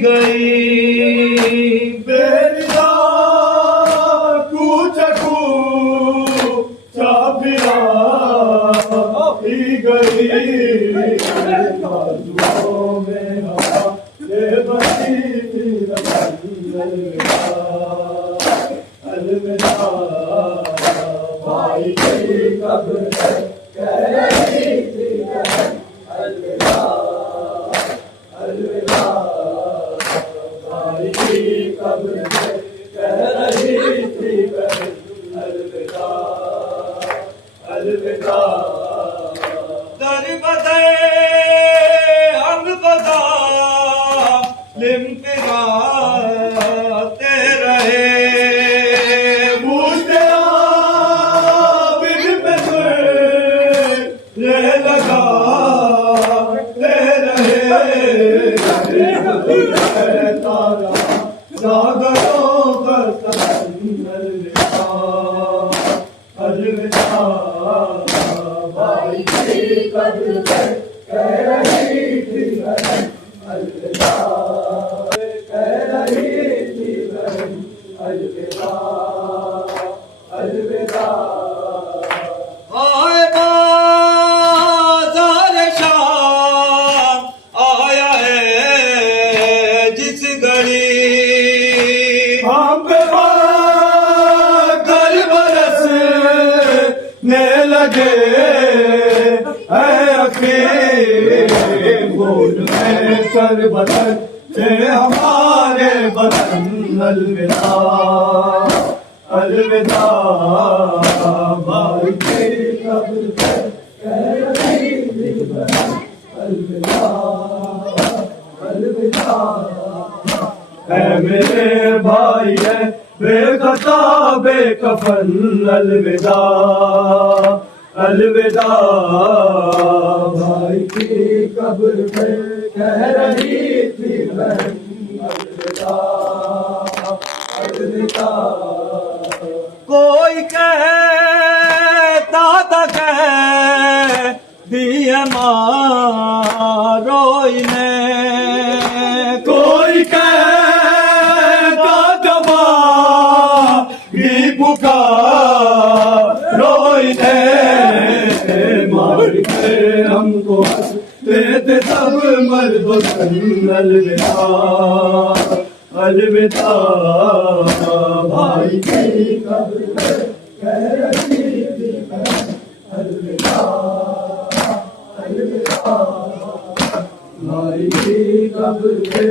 گئی بیردا کوچکو چاپیرا گئی بازوؤں میں ہوا بے بسی الوداع بھائی کی قبر کہہ رہی تھی الوداع الوداع بھائی کی قبر کہہ رہی تھی الوداع الوداع در بدے الوداع لمپراتے رہے بھائی کی قبر کہہ رہی تھی الوداع کہہ رہی تھی الوداع الوداع آئے بازار شام آیا ہے جس گھڑی ہم پہ گل برسنے لگے اے اخیر بول میں سر بدن سے ہمارے بدن الوداع الوداع بھائی کی قبر کہہ رہی تھی الوداع الوداع اے میرے بھائی ہے بے خطا بے کفن الوداع الوداع بھائی کی قبر پہ کہہ رہی تھی الوداع الوداع کوئی کہتا تھا کہہ دیے ماروئی نے کوئی کہتا تھا ماں روئی نے مار کے ہم کو ہنستے تھے سب مرد و زن الوداع الوداع بھائی کی قبر کہہ رہی تھی الوداع الوداع بھائی کی قبر کہہ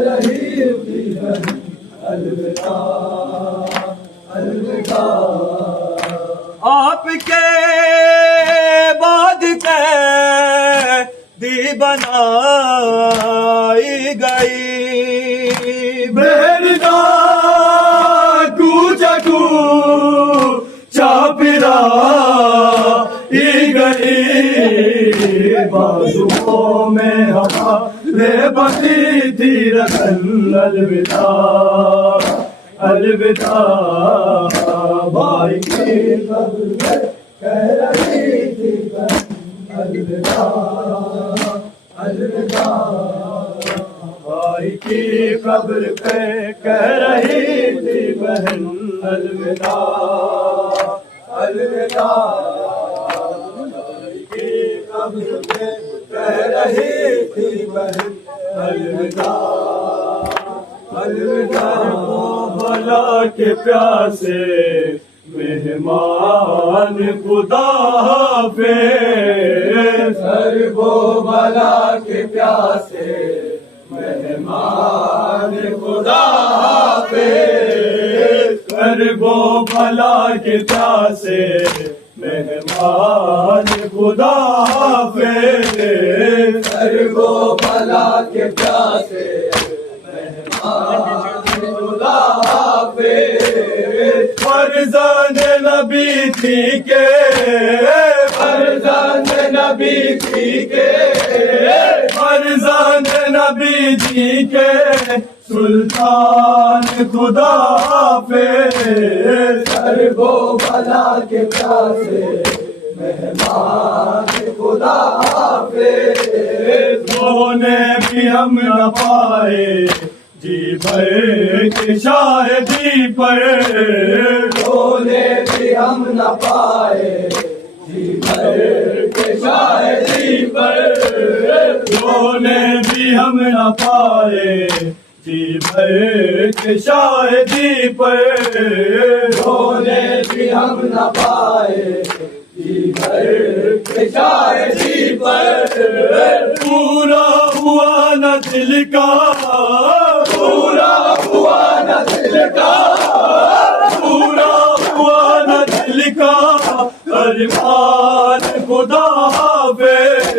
رہی تھی الوداع الوداع آپ کے بعد قیدی بنائی گئی بیردا کوچکو چاپیرا گئی بازوؤں میں ہوا بے بسی تھی رسن الوداع الوداع بھائی کی قبر کہہ رہی تھی الوداع الوداع بھائی کی قبر پہ کہہ رہی تھی بہن الوداع الوداع بھائی کی قبر پہ کہہ رہی تھی بہن الوداع الوداع بلا کے پیاسے مہمان خدا حافظ سر وہ بلا کے پیاسے مہمان خدا حافظ سر وہ بلا کے پیاسے مہمان خدا حافظ سر وہ بلا کے پیاسے خدا حافظ فرزند نبی تھی کے فرزند نبی تھی کے فرزند نبی تھی کے سلطان خدا حافظ سر وہ بلا کے پیاسے مہمان خدا حافظ رونے بھی ہم نہ پائے جی بھر کے شاہدی پر رونے بھی ہم نہ پائے جی بھر کے شاہدی پر رونے بھی ہم نہ پائے جی بھر کے شاہدی پر رونے بھی ہم نہ پائے جی بھر کے شاہدی پر پورا ہوا نہ دل کا پورا ہوا نہ دل کا پورا ہوا نہ دل کا ارمان خدا حافظ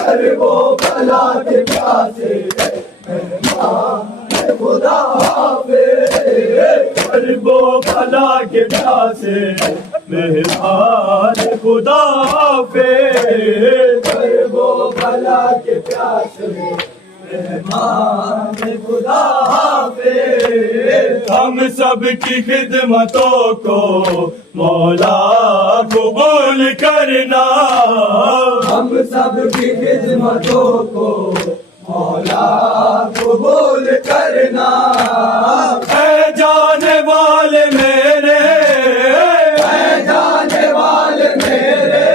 ہر وہ بلا کے پیاسے مہمان خدا حافظ ہر وہ بلا کے پیاسے مہمان خدا حافظ ہر وہ بلا کے پیاسے مہمان خدا حافظ ہم سب کی خدمتوں کو مولا قبول کرنا ہم سب کی خدمتوں کو مولا قبول کرنا اے جانے والے میرے اے جانے والے میرے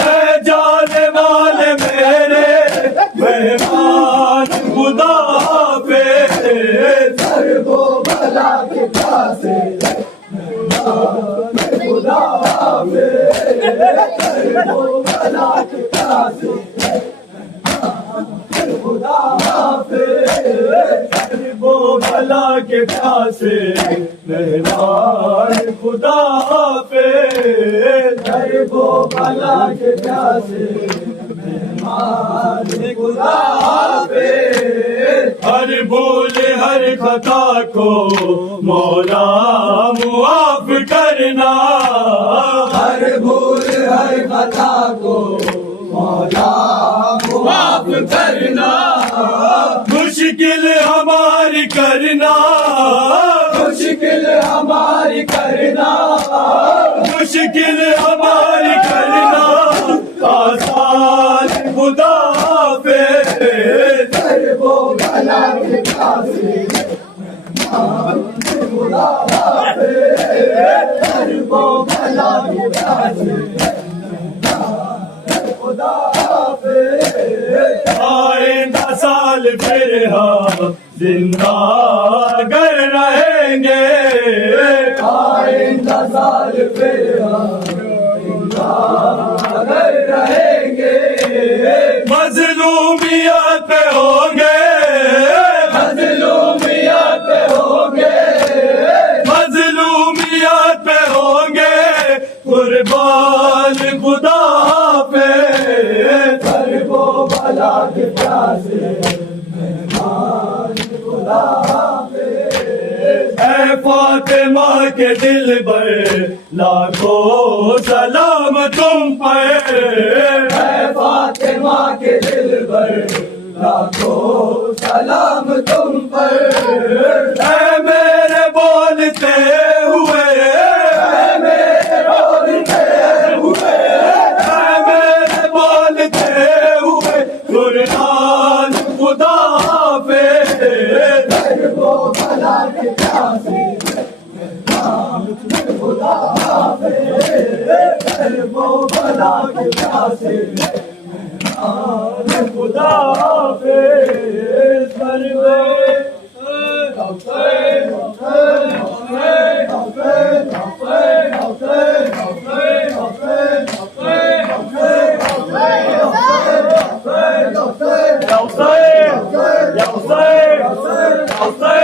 اے جانے والے میرے مہمان خدا حافظ ہر وہ بلا کے پیاسے مہمان خدا حافظ ہر وہ بلا کے پیاسے خدا حافظ ہر وہ بلا کے پیاسے مہمان خدا حافظ ہر وہ بلا کے پیاسے مہمان خدا حافظ ہر بھول ہر خطا کو مولا معاف کرنا ہر بھول ہر خطا کو مولا معاف کرنا مشکل ہماری کرنا مشکل ہماری کرنا مشکل ہماری کرنا آسان خدا حافظ ہر وہ بلا کے پیاسے مہمان خدا حافظ ہر وہ بلا کے پیاسے خدا حافظ آئندہ سال پھر ہم زندہ اگر رہیں گے آئندہ سال پھر ہم زندہ اگر رہیں گے مظلومیت پہ ہوں گے مظلومیت پہ ہوں گے مظلومیت پہ ہوں گے قربان خدا حافظ ہر وہ بلا کے پیاسے مہمان خدا حافظ اے فاطمہ کے دل بر لاکھوں سلام تم پر اے فاطمہ کے دل پر لاکھوں سلام تم پر اے میرے بولتے ہوئے اے میرے بولتے ہوئے اے میرے بولتے ہوئے قرآن خدا حافظ ہر وہ بلا کے پیاسے مہمان خدا حافظ ہر وہ بلا کے پیاسے مہمان خدا حافظ حافظ